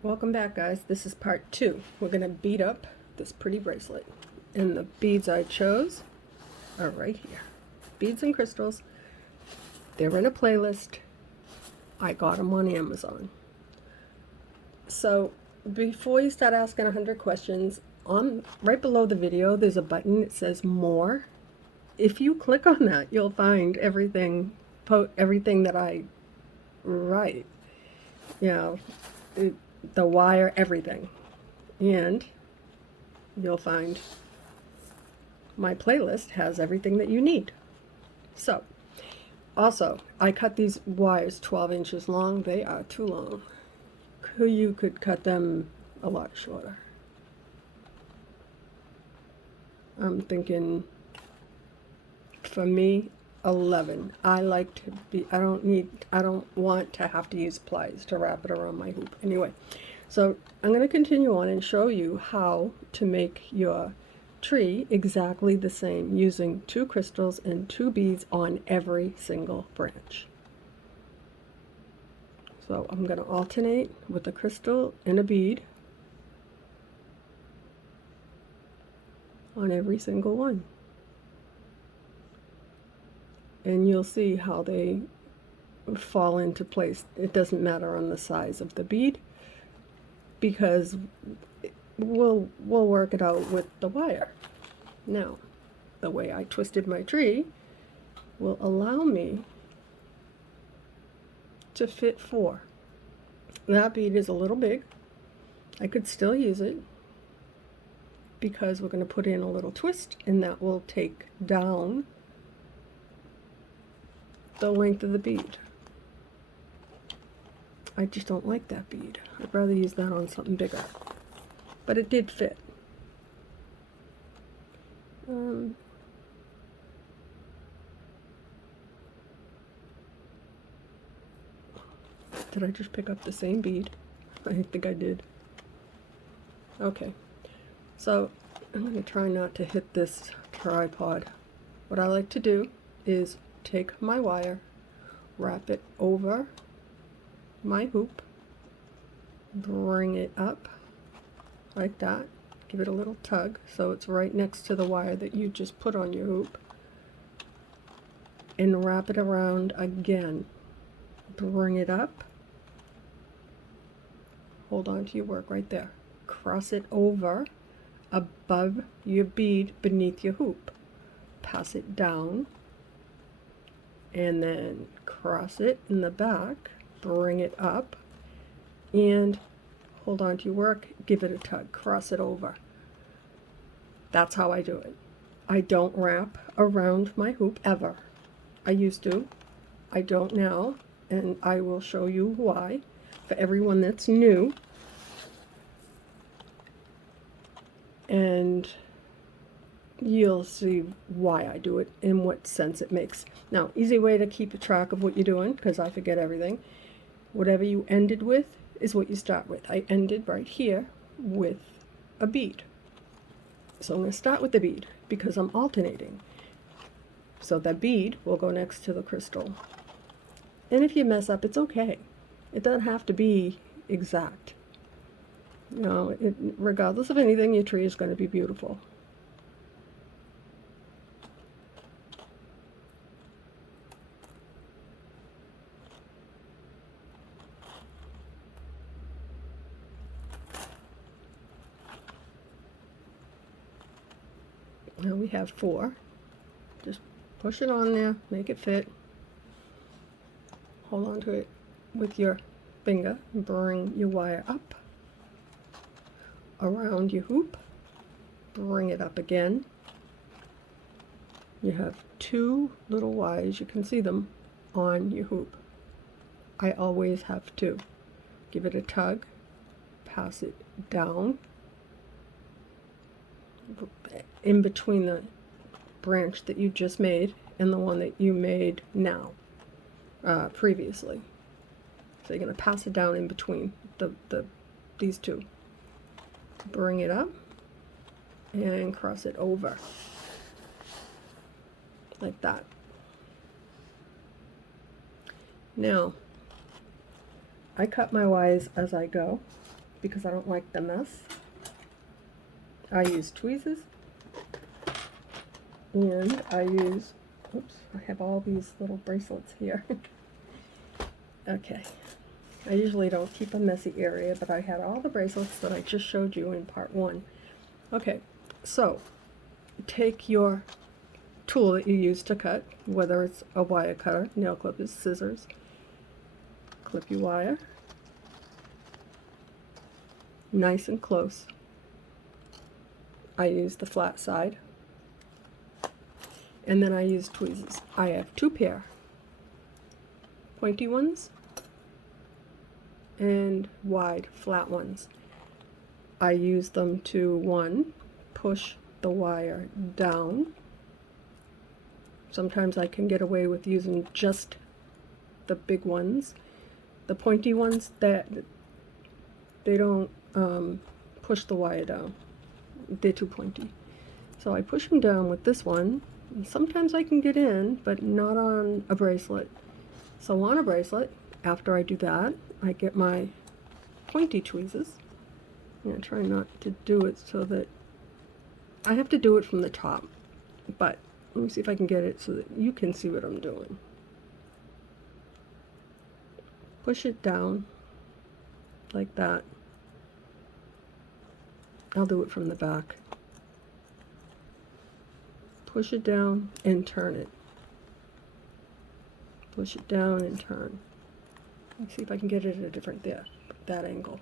Welcome back, guys. This is part 2. We're going to bead up this pretty bracelet. And the beads I chose are right here. Beads and crystals. They're in a playlist. I got them on Amazon. So before you start asking 100 questions, right below the video there's a button that says more. If you click on that, you'll find everything that I write. You know, the wire, everything. And you'll find my playlist has everything that you need. So, also, I cut these wires 12 inches long. They are too long. You could cut them a lot shorter. I'm thinking, for me, 11. I don't want to have to use pliers to wrap it around my hoop. Anyway, so I'm going to continue on and show you how to make your tree exactly the same using 2 crystals and 2 beads on every single branch. So I'm going to alternate with a crystal and a bead on every single one. And you'll see how they fall into place. It doesn't matter on the size of the bead because we'll work it out with the wire. Now, the way I twisted my tree will allow me to fit 4. That bead is a little big. I could still use it because we're going to put in a little twist, and that will take down the length of the bead. I just don't like that bead. I'd rather use that on something bigger. But it did fit. Did I just pick up the same bead? I think I did. Okay. So I'm going to try not to hit this tripod. What I like to do is take my wire, wrap it over my hoop, bring it up like that, give it a little tug so it's right next to the wire that you just put on your hoop, and wrap it around again. Bring it up, hold on to your work right there, cross it over above your bead beneath your hoop, pass it down, and then cross it in the back, bring it up, and hold on to your work, give it a tug, cross it over. That's how I do it. I don't wrap around my hoop ever. I used to. I don't now, and I will show you why for everyone that's new. And you'll see why I do it and what sense it makes. Now, easy way to keep track of what you're doing, because I forget everything. Whatever you ended with is what you start with. I ended right here with a bead. So I'm going to start with the bead because I'm alternating. So the bead will go next to the crystal. And if you mess up, it's okay. It doesn't have to be exact. You know, regardless of anything, your tree is going to be beautiful. Now we have 4. Just push it on there, make it fit. Hold on to it with your finger and bring your wire up around your hoop. Bring it up again. You have 2 little wires, you can see them on your hoop. I always have 2. Give it a tug, pass it down in between the branch that you just made and the one that you made now, previously. So you're going to pass it down in between these 2. Bring it up and cross it over like that. Now, I cut my wires as I go. because I don't like the mess. I use tweezers, and I use, oops, I have all these little bracelets here. Okay, I usually don't keep a messy area, but I had all the bracelets that I just showed you in part 1. Okay, so take your tool that you use to cut, whether it's a wire cutter, nail clippers, scissors, clip your wire nice and close. I use the flat side, and then I use tweezers. I have 2 pair, pointy ones and wide flat ones. I use them to, 1, push the wire down. Sometimes I can get away with using just the big ones. The pointy ones, that they don't push the wire down. They're too pointy. So I push them down with this one. And sometimes I can get in, but not on a bracelet. So on a bracelet, after I do that, I get my pointy tweezers. I'm going to try not to do it so that I have to do it from the top, but let me see if I can get it so that you can see what I'm doing. Push it down like that. I'll do it from the back. Push it down and turn it. Push it down and turn. Let's see if I can get it at a different that angle.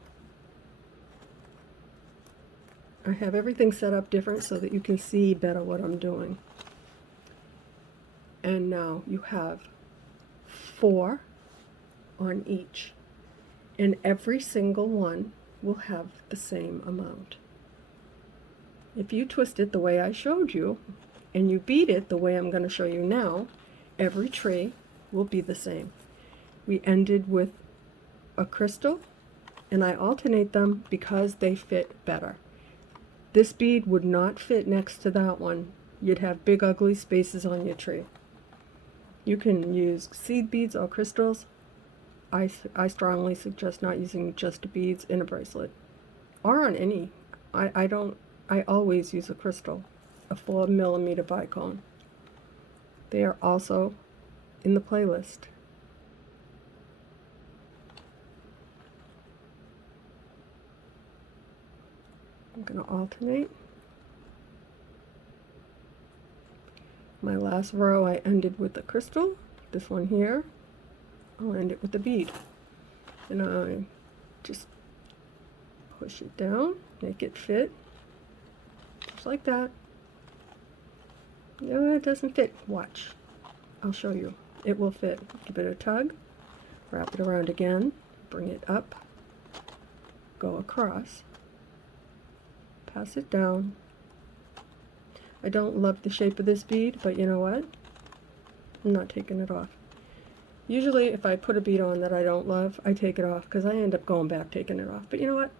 I have everything set up different so that you can see better what I'm doing. And now you have 4 on each, and every single one will have the same amount. If you twist it the way I showed you, and you beat it the way I'm going to show you now, every tree will be the same. We ended with a crystal, and I alternate them because they fit better. This bead would not fit next to that one. You'd have big ugly spaces on your tree. You can use seed beads or crystals. I strongly suggest not using just beads in a bracelet or on any. I always use a crystal, a 4mm bicone. They are also in the playlist. I'm going to alternate. My last row I ended with a crystal. This one here, I'll end it with a bead. And I just push it down, make it fit, just like that. No, it doesn't fit. Watch. I'll show you. It will fit. Give it a tug, wrap it around again, bring it up, go across, pass it down. I don't love the shape of this bead, but you know what? I'm not taking it off. Usually if I put a bead on that I don't love, I take it off because I end up going back taking it off. But you know what?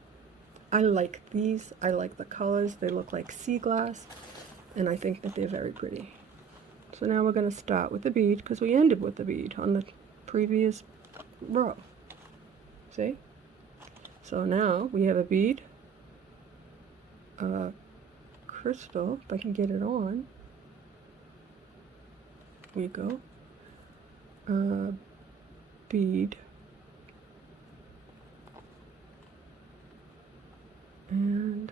I like these. I like the colors. They look like sea glass, and I think that they're very pretty. So now we're going to start with the bead because we ended with the bead on the previous row. See? So now we have a bead, a crystal, if I can get it on. Here you go. Bead, and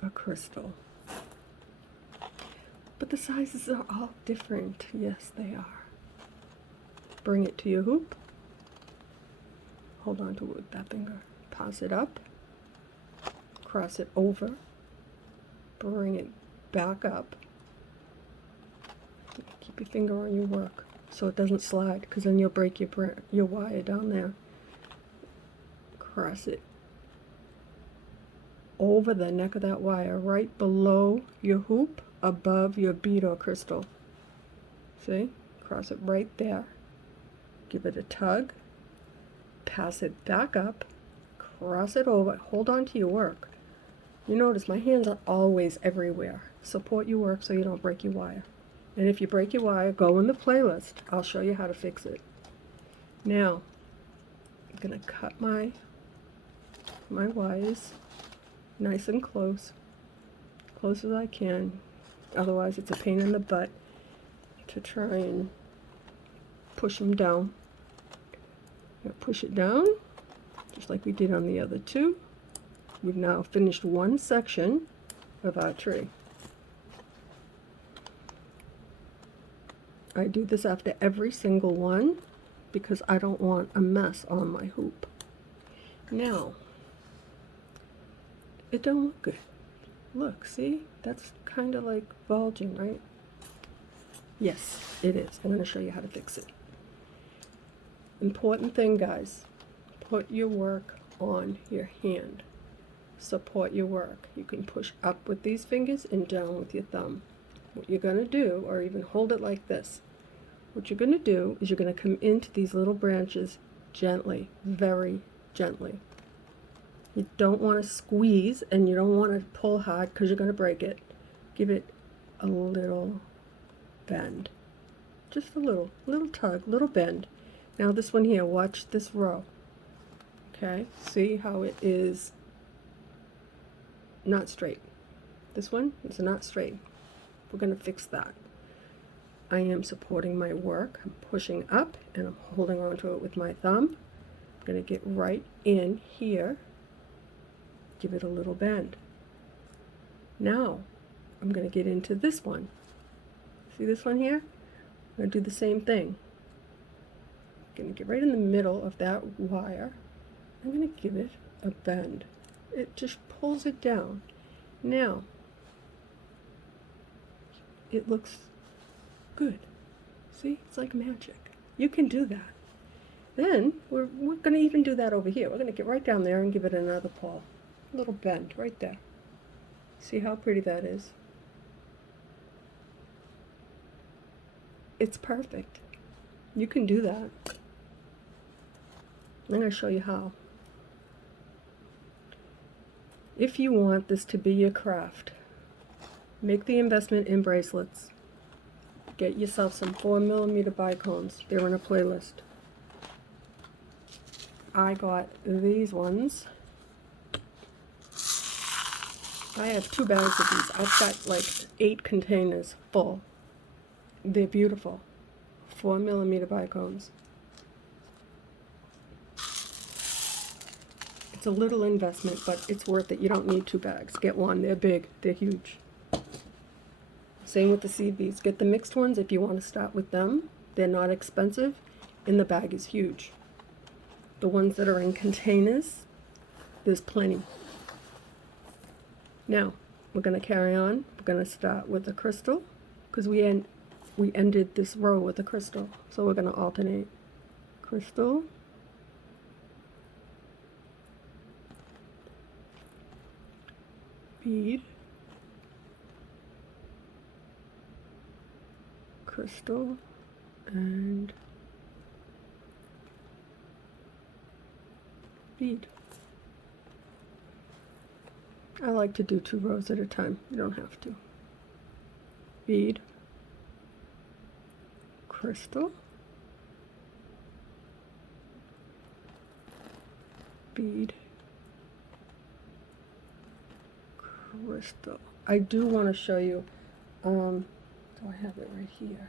a crystal. But the sizes are all different. Yes, they are. Bring it to your hoop. Hold on to it with that finger. Pass it up. Cross it over. Bring it back up. Keep your finger on your work so it doesn't slide, because then you'll break your wire down there. Cross it over the neck of that wire, right below your hoop, above your bead or crystal. See? Cross it right there. Give it a tug. Pass it back up. Cross it over. Hold on to your work. You notice my hands are always everywhere. Support your work so you don't break your wire. And if you break your wire, go in the playlist. I'll show you how to fix it. Now, I'm going to cut my my wires nice and close as I can. Otherwise it's a pain in the butt to try and push them down. Push it down just like we did on the other two. We've now finished one section of our tree. I do this after every single one because I don't want a mess on my hoop. Now, it don't look good. Look, see? That's kind of like bulging, right? Yes, it is. I'm going to show you how to fix it. Important thing, guys. Put your work on your hand. Support your work. You can push up with these fingers and down with your thumb. What you're going to do, or even hold it like this, what you're going to do is you're going to come into these little branches gently, very gently. You don't want to squeeze and you don't want to pull hard because you're going to break it. Give it a little bend. Just a little tug, little bend. Now this one here, watch this row. Okay, see how it is not straight. This one is not straight. We're going to fix that. I am supporting my work. I'm pushing up and I'm holding onto it with my thumb. I'm going to get right in here. Give it a little bend. Now I'm going to get into this one. See this one here? I'm going to do the same thing. I'm going to get right in the middle of that wire. I'm going to give it a bend. It just pulls it down. Now, it looks good. See? It's like magic. You can do that. Then, we're going to even do that over here. We're going to get right down there and give it another pull. A little bend right there. See how pretty that is? It's perfect. You can do that. I'm going to show you how. If you want this to be your craft, make the investment in bracelets. Get yourself some 4mm bicones. They're in a playlist. I got these ones. I have 2 bags of these. I've got like 8 containers full. They're beautiful. 4mm bicones. It's a little investment, but it's worth it. You don't need 2 bags. Get one. They're big. They're huge. Same with the seed beads. Get the mixed ones if you want to start with them. They're not expensive, and the bag is huge. The ones that are in containers, there's plenty. Now, we're going to carry on. We're going to start with the crystal, because we ended this row with a crystal. So we're going to alternate crystal, bead, crystal, and bead. I like to do 2 rows at a time. You don't have to. Bead, crystal, bead, crystal. I do want to show you, do I have it right here?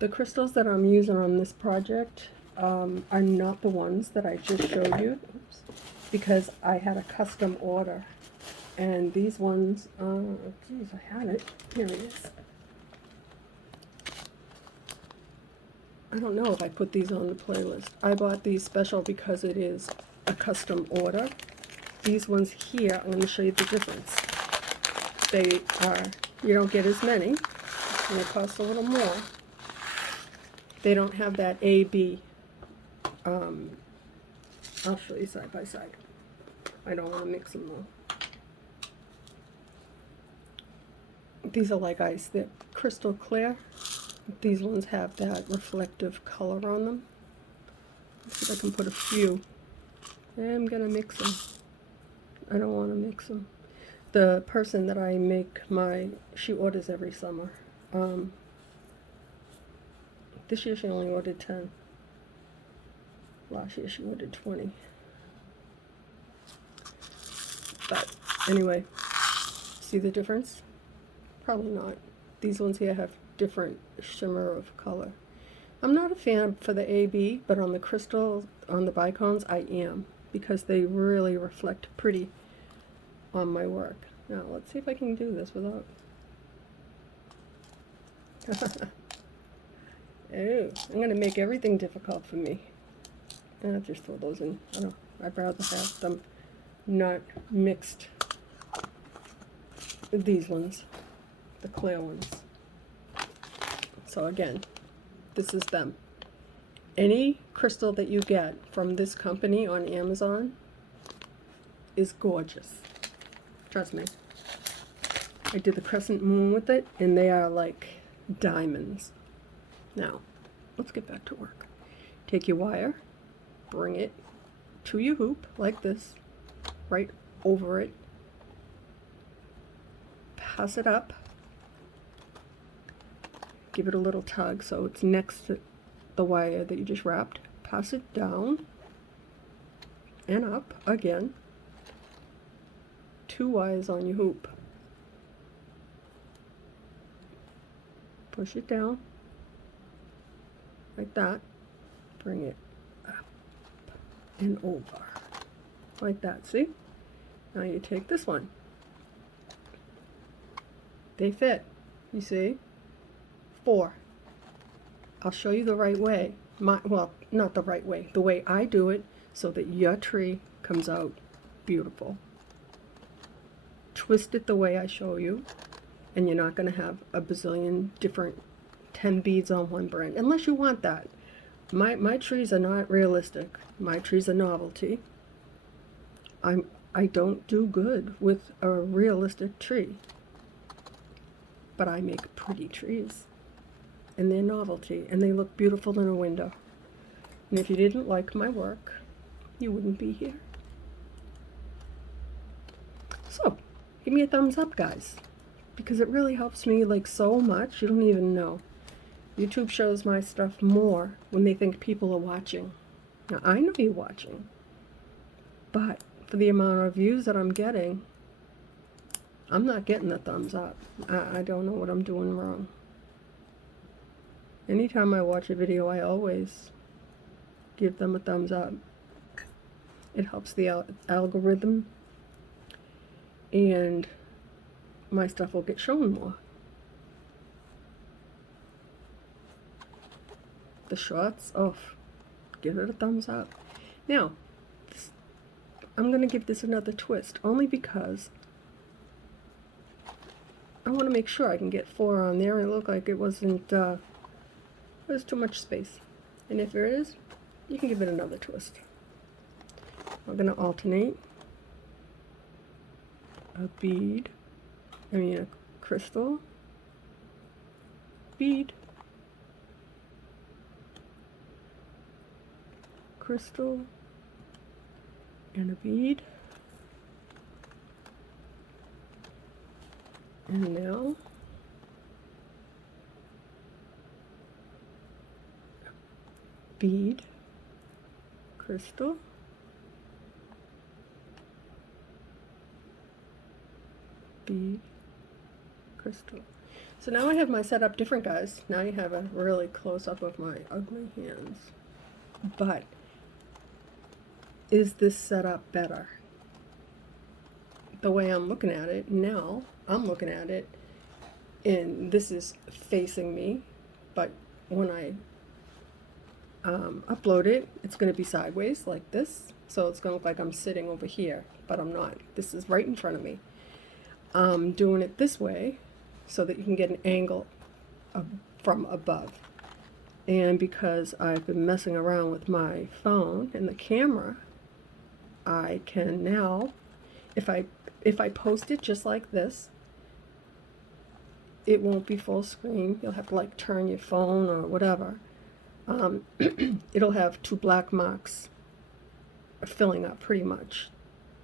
The crystals that I'm using on this project are not the ones that I just showed you. Oops. Because I had a custom order. And these ones, geez, I had it. Here it is. I don't know if I put these on the playlist. I bought these special because it is a custom order. These ones here, I'm going to show you the difference. They are, you don't get as many, and they cost a little more. They don't have that A-B. I'll show you side by side. I don't want to mix them though. These are like ice. They're crystal clear. These ones have that reflective color on them. Let's see if I can put a few. I'm going to mix them. I don't want to mix them. The person that I make she orders every summer. This year she only ordered 10. Last year she wanted 20. But anyway, see the difference? Probably not. These ones here have different shimmer of color. I'm not a fan for the AB, but on the crystals, on the bicones, I am, because they really reflect pretty on my work. Now, let's see if I can do this without... Oh, I'm going to make everything difficult for me. I'll just throw those in. I don't know. I'd rather have them not mixed. These ones, the clear ones. So again, this is them. Any crystal that you get from this company on Amazon is gorgeous. Trust me. I did the crescent moon with it, and they are like diamonds. Now, let's get back to work. Take your wire, bring it to your hoop like this, right over it. Pass it up. Give it a little tug so it's next to the wire that you just wrapped. Pass it down and up again. 2 wires on your hoop. Push it down like that. Bring it up and over like that. See? Now you take this one. They fit. You see? 4. I'll show you the right way. Well, not the right way. The way I do it so that your tree comes out beautiful. Twist it the way I show you, and you're not going to have a bazillion different 10 beads on one brand, unless you want that. My trees are not realistic. My trees are novelty. I don't do good with a realistic tree, but I make pretty trees, and they're novelty, and they look beautiful in a window. And if you didn't like my work, you wouldn't be here. So, give me a thumbs up, guys, because it really helps me like so much. You don't even know. YouTube shows my stuff more when they think people are watching. Now, I know you're watching, but for the amount of views that I'm getting, I'm not getting the thumbs up. I don't know what I'm doing wrong. Anytime I watch a video, I always give them a thumbs up. It helps the algorithm, and my stuff will get shown more. The shorts, oh, give it a thumbs up. Now, I'm going to give this another twist, only because I want to make sure I can get 4 on there, and it looked like it wasn't, there's too much space. And if there is, you can give it another twist. We're going to alternate a crystal, bead, crystal, and a bead. And now bead, crystal, bead, crystal. So now I have my setup different, guys. Now you have a really close-up of my ugly hands. But is this setup better? The way I'm looking at it now, I'm looking at it, and this is facing me, but when I upload it, it's going to be sideways like this, so it's going to look like I'm sitting over here, but I'm not. This is right in front of me. I'm doing it this way so that you can get an angle from above. And because I've been messing around with my phone and the camera, I can now, if I post it just like this, it won't be full screen. You'll have to like turn your phone or whatever. It'll have 2 black marks filling up pretty much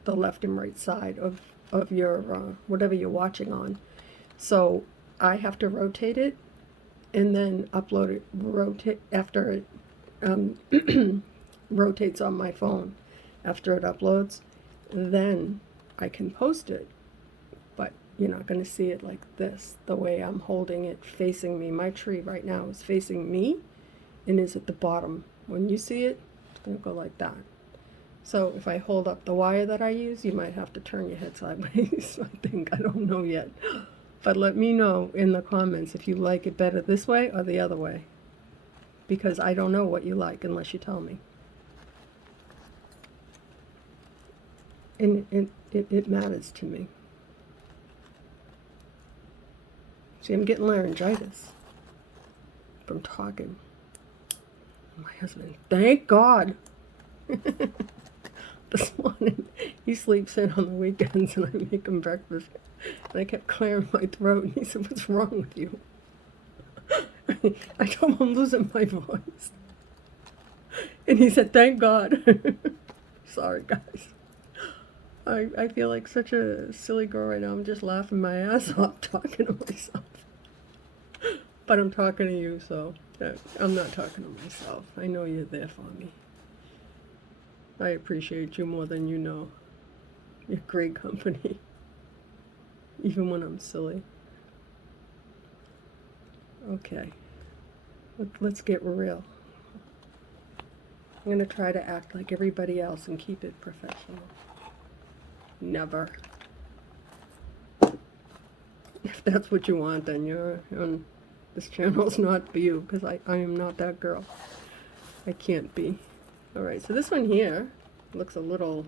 the left and right side of your whatever you're watching on. So I have to rotate it and then upload it, rotate after it rotates on my phone after it uploads, then I can post it. But you're not going to see it like this, the way I'm holding it facing me. My tree right now is facing me and is at the bottom. When you see it, it's going to go like that. So if I hold up the wire that I use, you might have to turn your head sideways. I don't know yet. But let me know in the comments if you like it better this way or the other way. Because I don't know what you like unless you tell me. And it matters to me. See, I'm getting laryngitis from talking. My husband, thank God. This morning, he sleeps in on the weekends and I make him breakfast. And I kept clearing my throat and he said, what's wrong with you? I told him I'm losing my voice. And he said, thank God. Sorry, guys. I feel like such a silly girl right now. I'm just laughing my ass off talking to myself. But I'm talking to you, so I'm not talking to myself. I know you're there for me. I appreciate you more than you know. You're great company. Even when I'm silly. Okay. Let's get real. I'm going to try to act like everybody else and keep it professional. Never. If that's what you want, then you're on this channel's not for you, because I am not that girl. I can't be. Alright, so this one here looks a little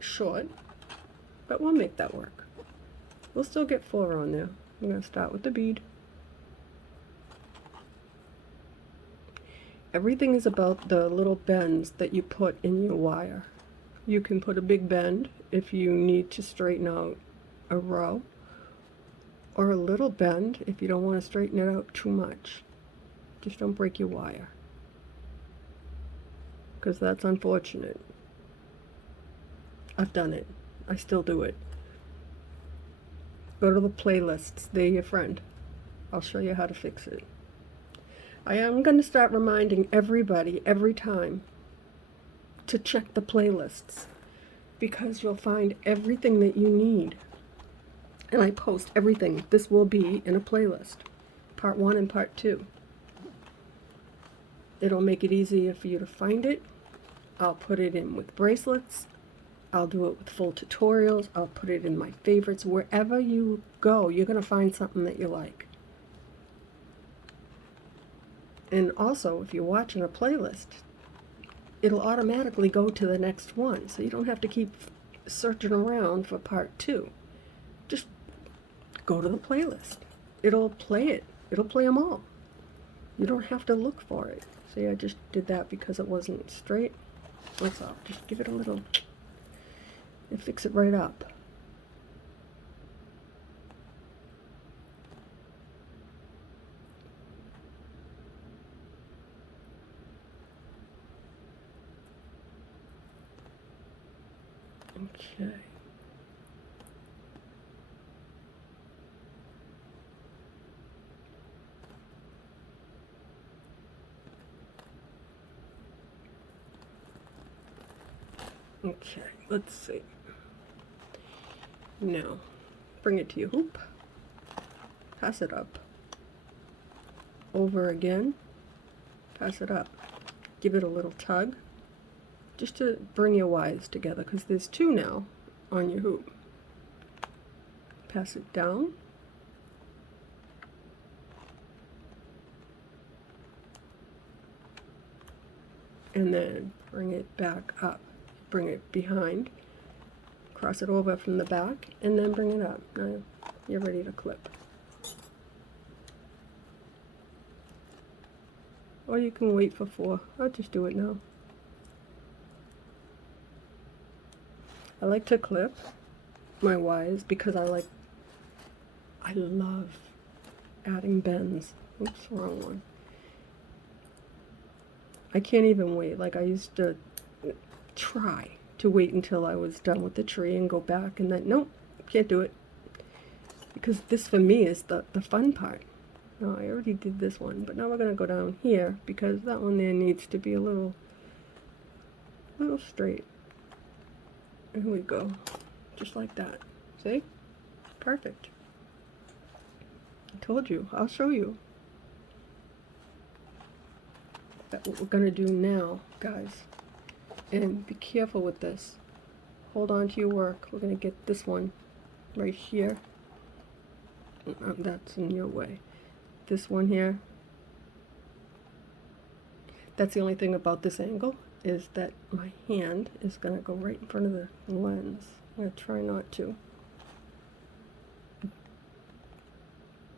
short, but we'll make that work. We'll still get 4 on there. I'm going to start with the bead. Everything is about the little bends that you put in your wire. You can put a big bend if you need to straighten out a row, or a little bend if you don't want to straighten it out too much. Just don't break your wire, because that's unfortunate. I've done it. I still do it. Go to the playlists. They're your friend. I'll show you how to fix it. I am going to start reminding everybody every time to check the playlists, because you'll find everything that you need. And I post everything. This will be in a playlist. Part 1 and Part 2. It'll make it easier for you to find it. I'll put it in with bracelets. I'll do it with full tutorials. I'll put it in my favorites. Wherever you go, you're going to find something that you like. And also, if you're watching a playlist, it'll automatically go to the next one. So you don't have to keep searching around for Part 2. Just go to the playlist. It'll play it. It'll play them all. You don't have to look for it. See, I just did that because it wasn't straight. That's all. Just give it a little and fix it right up. Okay. Okay, let's see. Now, bring it to your hoop. Pass it up. Over again. Pass it up. Give it a little tug, just to bring your wires together, because there's 2 now on your hoop. Pass it down. And then bring it back up. Bring it behind. Cross it over from the back, and then bring it up. Now you're ready to clip. Or you can wait for 4. I'll just do it now. I like to clip my wires because I love adding bends. Oops, wrong one. I can't even wait. Like, I used to try to wait until I was done with the tree and go back, and then nope, can't do it, because this for me is the fun part. No, I already did this one, but now we're going to go down here because that one there needs to be a little straight. Here we go. Just like that. See? Perfect. I told you. I'll show you. That's what we're going to do now, guys. And be careful with this. Hold on to your work. We're going to get this one right here. That's in your way. This one here. That's the only thing about this angle, is that my hand is going to go right in front of the lens. I'm going to try not to.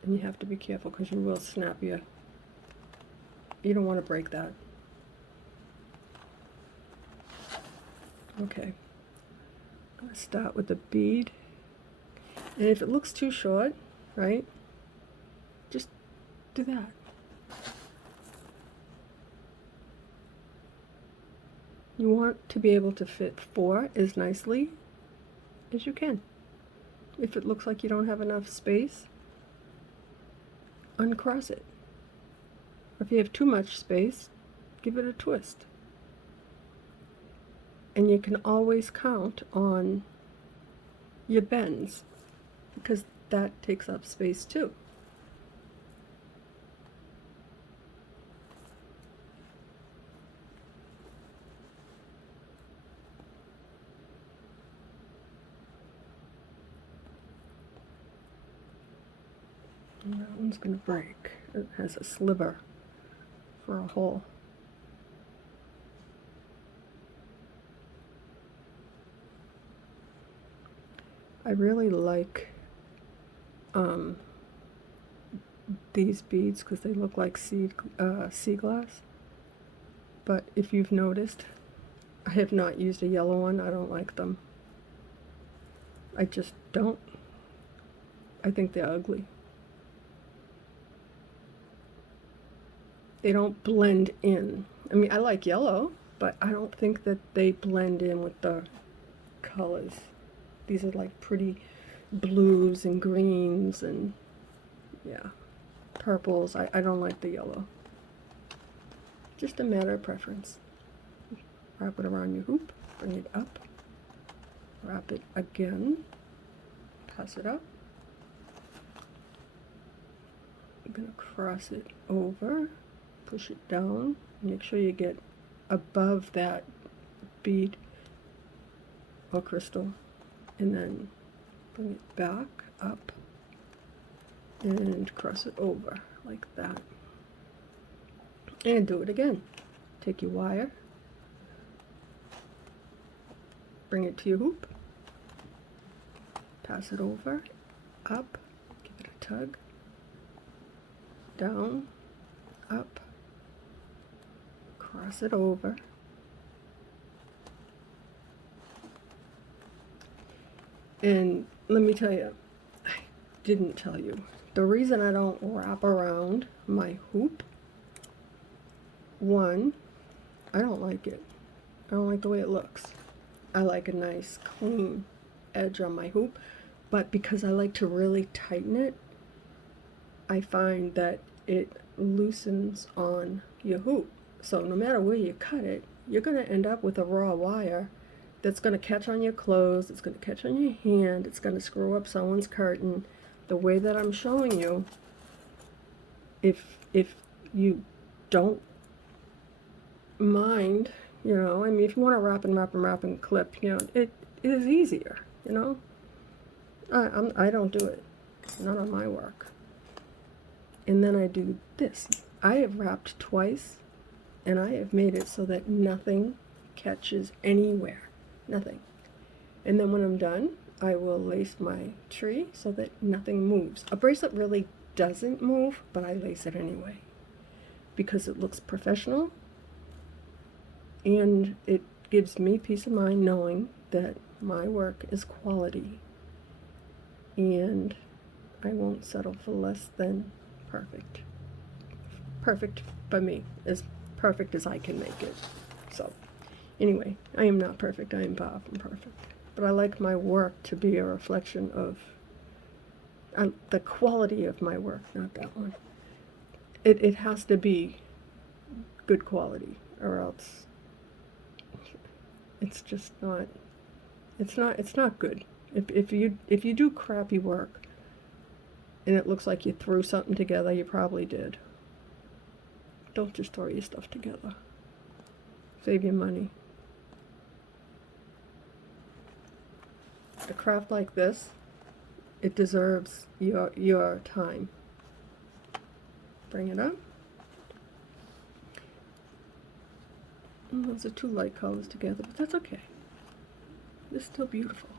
And you have to be careful because you will snap you don't want to break that. Okay. I'm going to start with the bead. And if it looks too short, right, just do that. You want to be able to fit 4 as nicely as you can. If it looks like you don't have enough space, uncross it. If you have too much space, give it a twist. And you can always count on your bends, because that takes up space too. And that one's going to break. It has a sliver for a hole. I really like these beads because they look like sea glass. But if you've noticed, I have not used a yellow one. I don't like them. I just don't. I think they're ugly. They don't blend in. I mean, I like yellow, but I don't think that they blend in with the colors. These are like pretty blues and greens and, yeah, purples. I don't like the yellow. Just a matter of preference. Wrap it around your hoop, bring it up, wrap it again, pass it up. I'm going to cross it over, push it down, make sure you get above that bead or crystal, and then bring it back up and cross it over like that. And do it again. Take your wire, bring it to your hoop, pass it over, up, give it a tug, down, up, cross it over, and let me tell you, I didn't tell you, the reason I don't wrap around my hoop, one, I don't like it. I don't like the way it looks. I like a nice clean edge on my hoop, but because I like to really tighten it, I find that it loosens on your hoop. So no matter where you cut it, you're going to end up with a raw wire that's going to catch on your clothes, it's going to catch on your hand, it's going to screw up someone's curtain. The way that I'm showing you, if you don't mind, you know, I mean, if you want to wrap and clip, you know, it is easier, you know. I don't do it. Not on my work. And then I do this. I have wrapped twice, and I have made it so that nothing catches anywhere. Nothing. And then when I'm done, I will lace my tree so that nothing moves. A bracelet really doesn't move, but I lace it anyway because it looks professional, and it gives me peace of mind knowing that my work is quality, and I won't settle for less than perfect. Perfect by me, as perfect as I can make it. So anyway, I am not perfect, I am far from perfect, but I like my work to be a reflection of the quality of my work, not that one. it has to be good quality, or else it's just not, it's not good. If you do crappy work and it looks like you threw something together, you probably did. Don't just throw your stuff together. Save your money. A craft like this, it deserves your time. Bring it up. Those are two light colors together, but that's okay. It's still beautiful.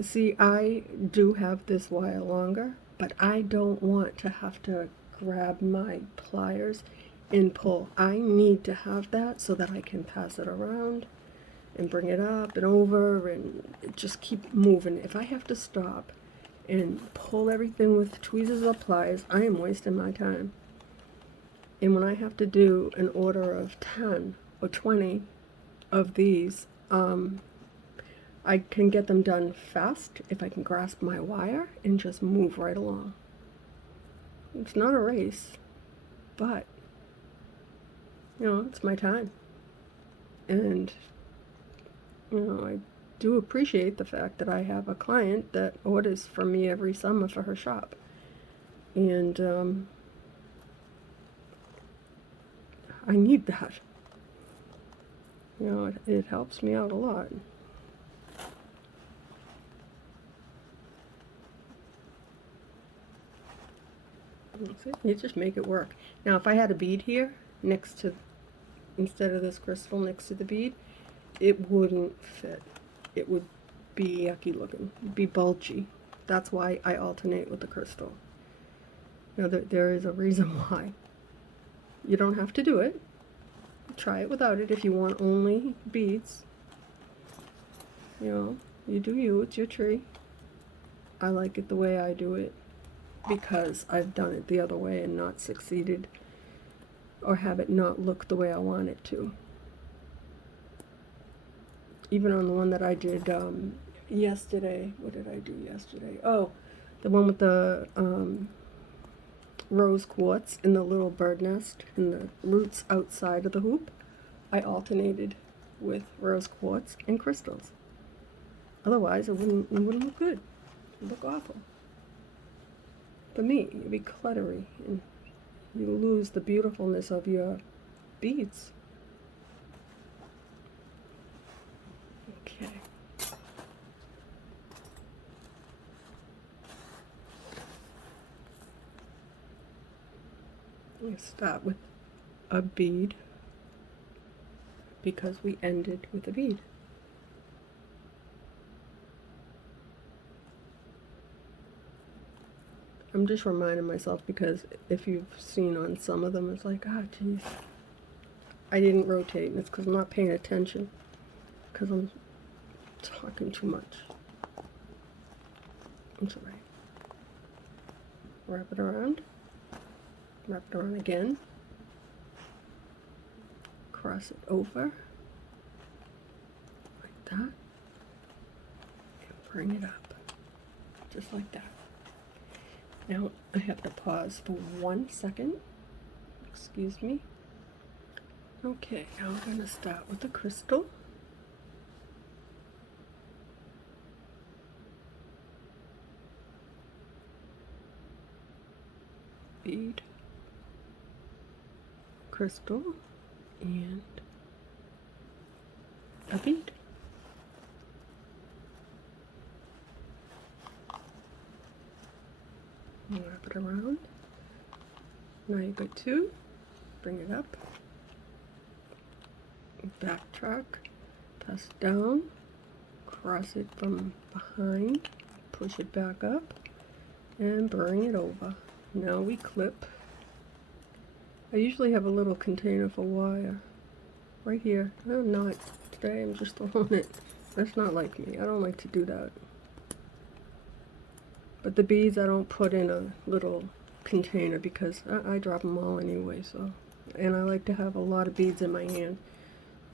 See, I do have this wire longer, but I don't want to have to grab my pliers and pull. I need to have that so that I can pass it around and bring it up and over and just keep moving. If I have to stop and pull everything with tweezers or pliers, I am wasting my time. And when I have to do an order of 10 or 20 of these, I can get them done fast if I can grasp my wire and just move right along. It's not a race, but, you know, it's my time. And, you know, I do appreciate the fact that I have a client that orders from me every summer for her shop. And, I need that. You know, it helps me out a lot. You just make it work. Now, if I had a bead here next to, instead of this crystal next to the bead, it wouldn't fit. It would be yucky looking. It'd be bulgy. That's why I alternate with the crystal. Now, there is a reason why. You don't have to do it. Try it without it if you want only beads. You know, you do you. It's your tree. I like it the way I do it, because I've done it the other way and not succeeded, or have it not look the way I want it to. Even on the one that I did yesterday. What did I do yesterday? Oh, the one with the rose quartz in the little bird nest and the roots outside of the hoop. I alternated with rose quartz and crystals. Otherwise, it wouldn't look good. It would look awful. For me, it'd be cluttery, and you lose the beautifulness of your beads. Okay. We start with a bead because we ended with a bead. I'm just reminding myself, because if you've seen on some of them, it's like, ah, geez, I didn't rotate, and it's because I'm not paying attention, because I'm talking too much. It's alright. Wrap it around again, cross it over, like that, and bring it up, just like that. Now I have to pause for 1 second. Excuse me. Okay, now I'm going to start with the crystal. Bead, crystal, and a bead. Wrap it around. Now you go two, bring it up, backtrack, pass it down, cross it from behind, push it back up, and bring it over. Now we clip. I usually have a little container for wire right here. I'm not today, I'm just throwing it. That's not like me. I don't like to do that. But the beads I don't put in a little container because I drop them all anyway, so. And I like to have a lot of beads in my hand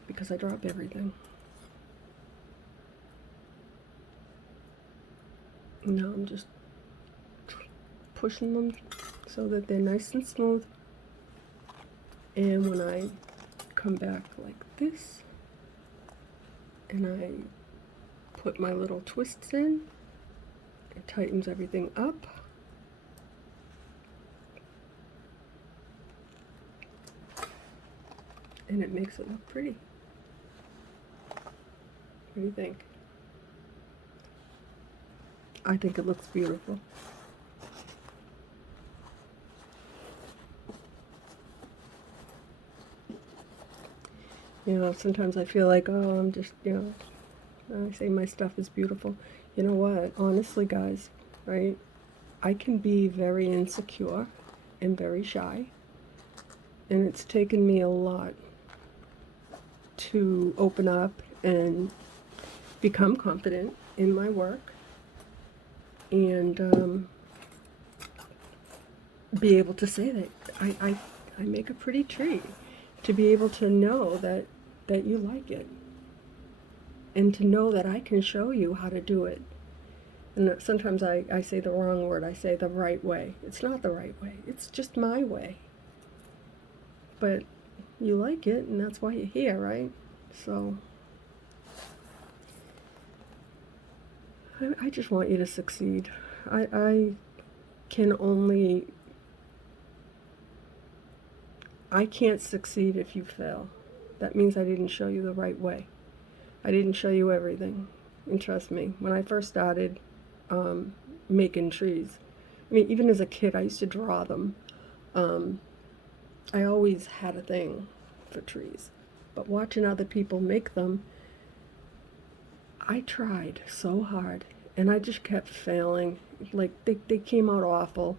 because I drop everything. Now I'm just pushing them so that they're nice and smooth. And when I come back like this and I put my little twists in, it tightens everything up. And it makes it look pretty. What do you think? I think it looks beautiful. You know, sometimes I feel like, oh, I'm just, you know, I say my stuff is beautiful. You know what? Honestly, guys, right? I can be very insecure and very shy. And it's taken me a lot to open up and become confident in my work. And be able to say that I make a pretty tree. To be able to know that you like it. And to know that I can show you how to do it. And sometimes I say the wrong word. I say the right way. It's not the right way. It's just my way. But you like it, and that's why you're here, right? So I just want you to succeed. I can't succeed if you fail. That means I didn't show you the right way. I didn't show you everything. And trust me, when I first started making trees, I mean, even as a kid, I used to draw them. I always had a thing for trees. But watching other people make them, I tried so hard, and I just kept failing. Like, they came out awful.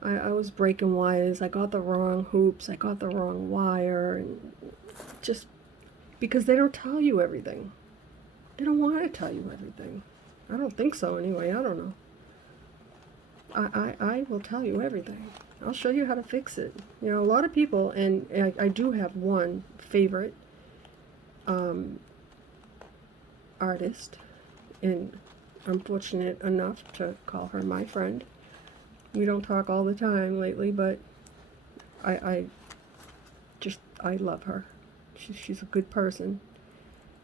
I was breaking wires, I got the wrong hoops, I got the wrong wire, and just because they don't tell you everything. They don't want to tell you everything. I don't think so anyway, I don't know. I will tell you everything. I'll show you how to fix it. You know, a lot of people, and I do have one favorite artist, and I'm fortunate enough to call her my friend. We don't talk all the time lately, but I love her. She's a good person,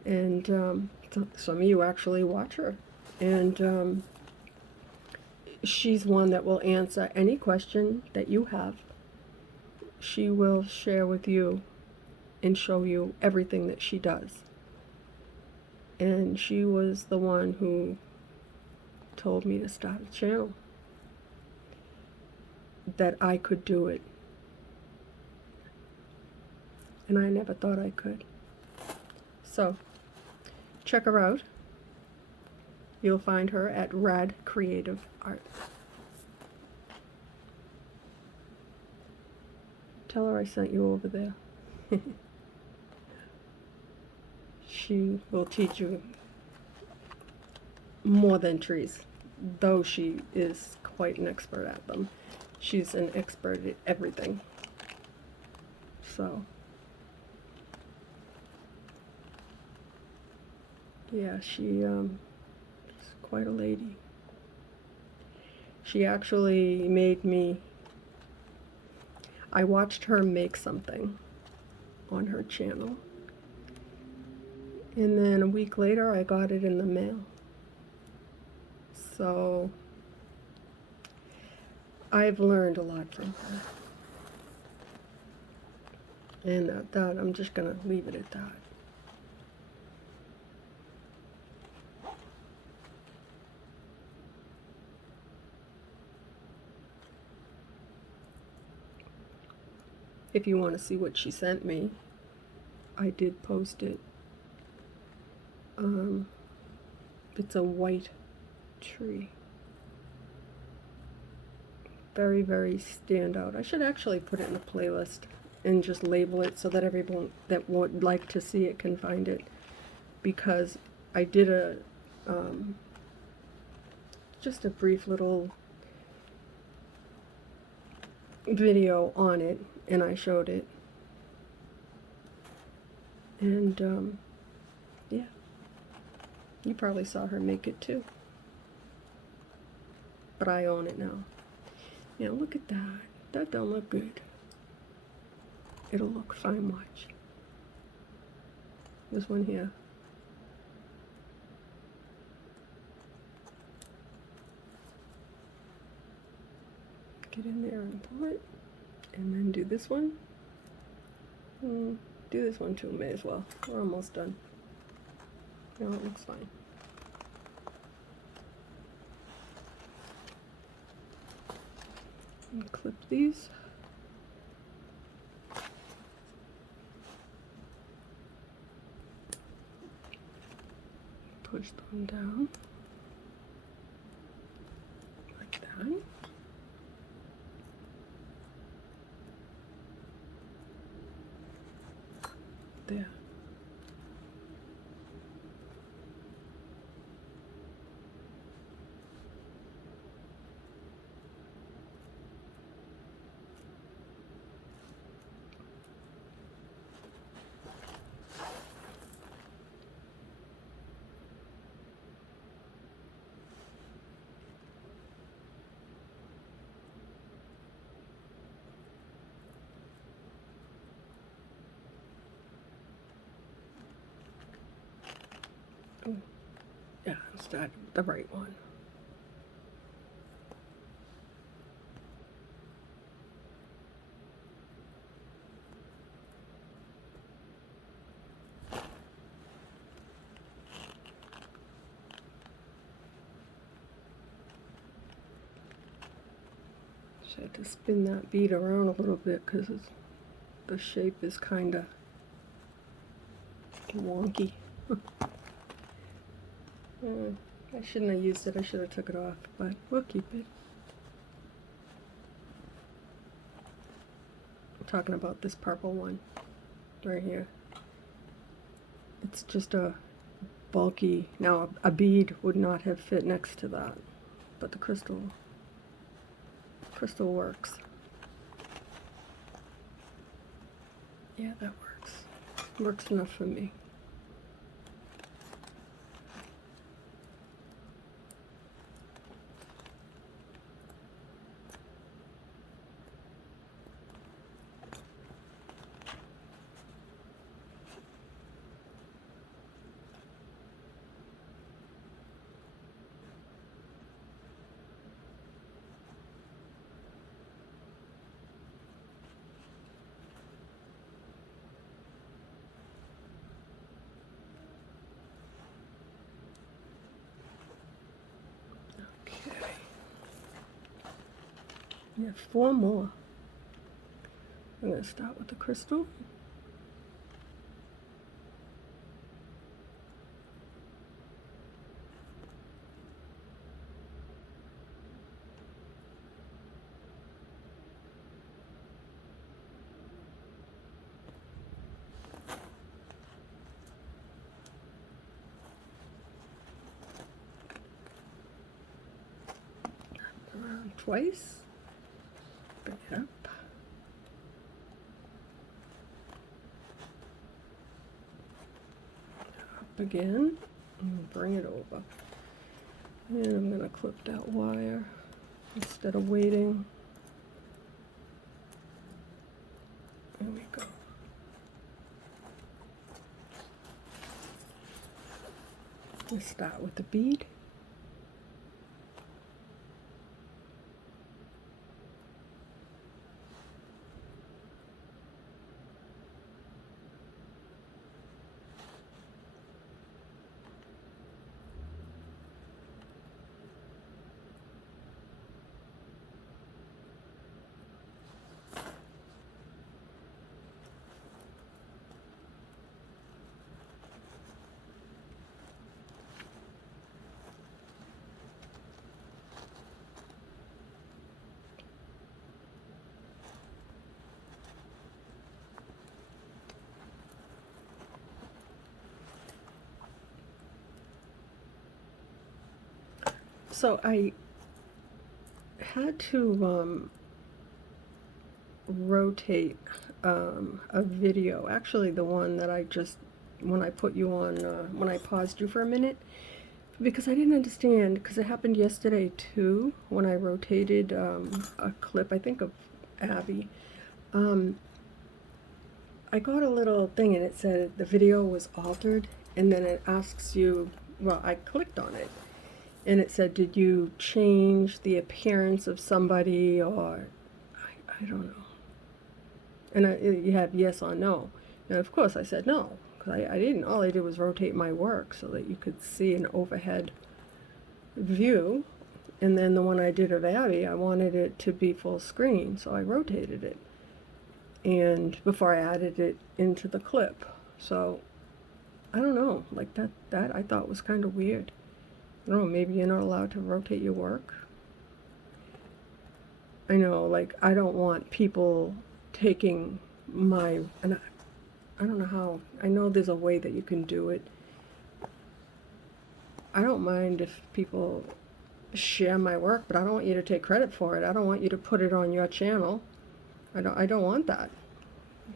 and some of you actually watch her, and she's one that will answer any question that you have. She will share with you and show you everything that she does. And she was the one who told me to start a channel, that I could do it. And I never thought I could. So, check her out. You'll find her at Rad Creative Art. Tell her I sent you over there. She will teach you more than trees, though she is quite an expert at them. She's an expert at everything. So, yeah, she's quite a lady. She actually made me, I watched her make something on her channel, and then a week later I got it in the mail. So I've learned a lot from her, and at that I'm just gonna leave it at that. If you want to see what she sent me, I did post it. It's a white tree. Very, very standout. I should actually put it in a playlist and just label it so that everyone that would like to see it can find it. Because I did a just a brief little video on it, and I showed it. And yeah, you probably saw her make it too. But I own it now. Now look at that. that don't look good. It'll look fine, watch. This one here. Get in there and pull it, and then do this one. Do this one too, may as well. We're almost done. No, it looks fine. And clip these. Push them down like that. There. Ooh. Yeah, start the right one. Just had to spin that bead around a little bit because the shape is kind of wonky. I shouldn't have used it. I should have took it off, but we'll keep it. I'm talking about this purple one right here. It's just a bulky. Now a bead would not have fit next to that, but the crystal works. Yeah, that works. Works enough for me. We have 4 more. I'm going to start with the crystal. Around twice. Bring it up. Up again. And bring it over. And I'm going to clip that wire instead of waiting. There we go. Let's start with the bead. So I had to rotate a video, actually the one that I just, when I put you on, when I paused you for a minute, because I didn't understand, because it happened yesterday too, when I rotated a clip, I think of Abby. Um, I got a little thing and it said the video was altered, and then it asks you, well, I clicked on it and it said, did you change the appearance of somebody, or I don't know. And you have yes or no. And of course I said no, because I didn't. All I did was rotate my work so that you could see an overhead view. And then the one I did of Abby, I wanted it to be full screen, so I rotated it. And before I added it into the clip. So I don't know, like that I thought was kind of weird. I don't know, maybe you're not allowed to rotate your work. I know, like, I don't want people taking my, and I don't know how, I know there's a way that you can do it. I don't mind if people share my work, but I don't want you to take credit for it. I don't want you to put it on your channel. I don't want that.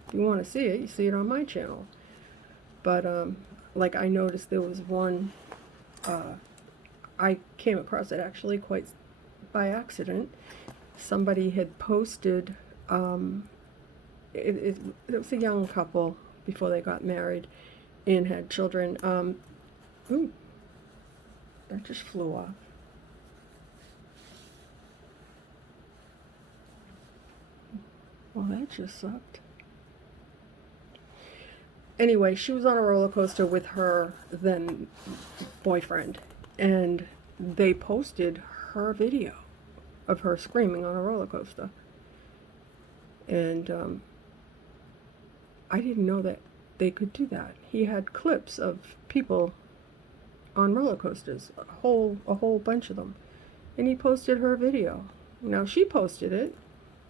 If you want to see it, you see it on my channel. But, like, I noticed there was one, I came across it actually quite by accident. Somebody had posted, it was a young couple before they got married and had children. Ooh, that just flew off. Well, that just sucked. Anyway, she was on a roller coaster with her then boyfriend, and they posted her video of her screaming on a roller coaster. And I didn't know that they could do that. He had clips of people on roller coasters, a whole bunch of them, and he posted her video. Now she posted it,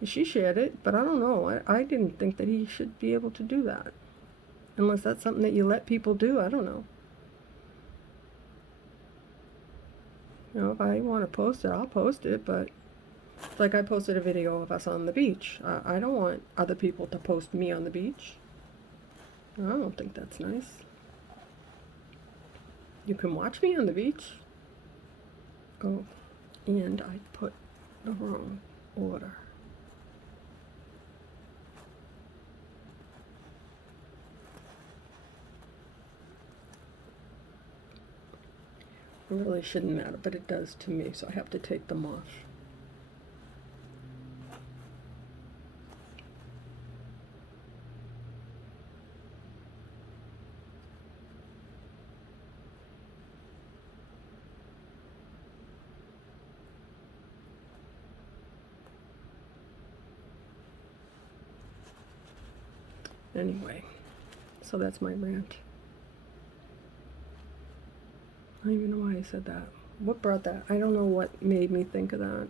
she shared it, but I don't know. I didn't think that he should be able to do that, unless that's something that you let people do. I don't know. You know, if I want to post it, I'll post it, but like I posted a video of us on the beach. I don't want other people to post me on the beach. I don't think that's nice. You can watch me on the beach. Oh, and I put the wrong order. It really shouldn't matter, but it does to me, so I have to take them off. Anyway, so that's my rant. I don't even know why I said that. What brought that? I don't know what made me think of that.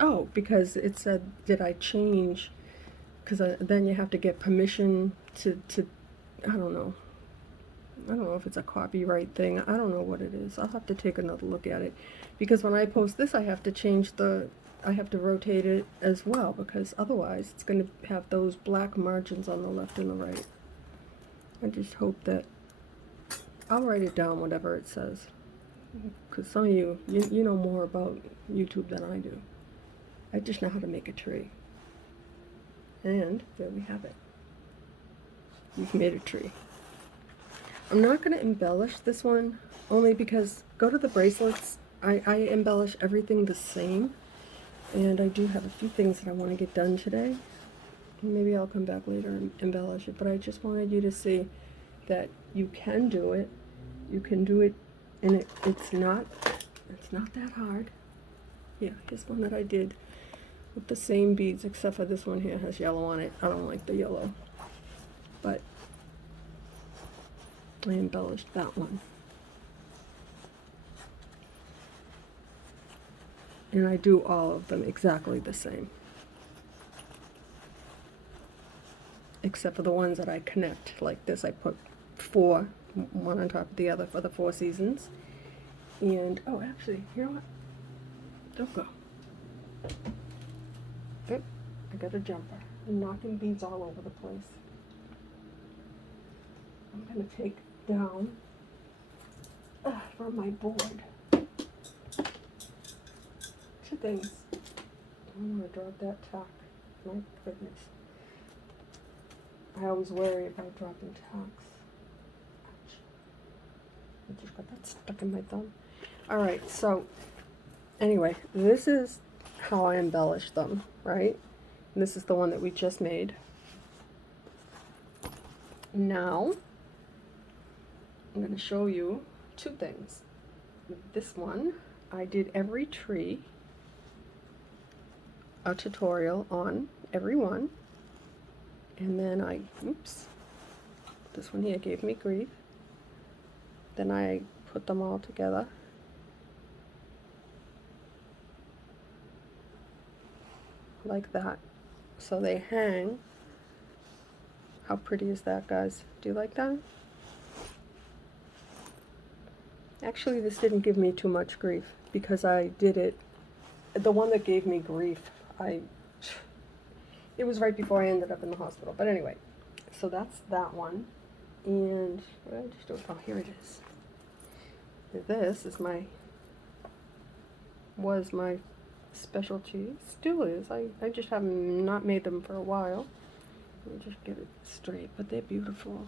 Oh, because it said, did I change? Because then you have to get permission to, I don't know. I don't know if it's a copyright thing. I don't know what it is. I'll have to take another look at it. Because when I post this, I have to change I have to rotate it as well, because otherwise it's going to have those black margins on the left and the right. I just hope that, I'll write it down, whatever it says. Because some of you know more about YouTube than I do. I just know how to make a tree. And there we have it. You've made a tree. I'm not going to embellish this one, only because, go to the bracelets, I embellish everything the same. And I do have a few things that I want to get done today. Maybe I'll come back later and embellish it, but I just wanted you to see that you can do it. You can do it, and it's not that hard. Yeah, here's one that I did with the same beads, except for this one here has yellow on it. I don't like the yellow, but I embellished that one. And I do all of them exactly the same, except for the ones that I connect like this. I put 4, one on top of the other for the 4 seasons. And oh, actually, you know what? Don't go. Oop, I got a jumper. I'm knocking beads all over the place. I'm gonna take down from my board 2 things. I'm going to drop that tack. My goodness. I always worry about dropping tacks. Ouch. I just got that stuck in my thumb. Alright, so anyway, this is how I embellish them, right? And this is the one that we just made. Now, I'm going to show you two things. This one, I did every tree a tutorial on every one, and then oops, this one here gave me grief. Then I put them all together. Like that. So they hang. How pretty is that, guys? Do you like that? Actually, this didn't give me too much grief because I did it. The one that gave me grief, it was right before I ended up in the hospital. But anyway, so that's that one. And what did I just do? Oh, here it is. This is was my specialty. Still is. I just have not made them for a while. Let me just get it straight, but they're beautiful.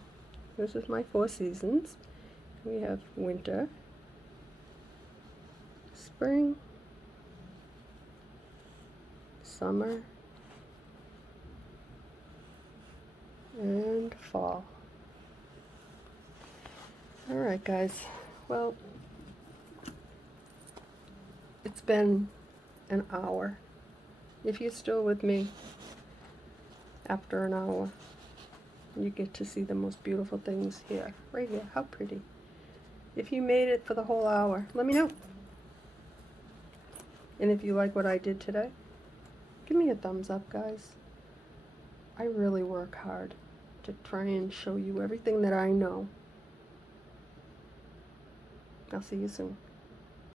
This is my 4 seasons. We have winter, spring, summer, and fall. Alright guys, well, it's been an hour. If you're still with me after an hour, you get to see the most beautiful things here, right here. How pretty. If you made it for the whole hour, let me know. And if you like what I did today, give me a thumbs up, guys. I really work hard to try and show you everything that I know. I'll see you soon.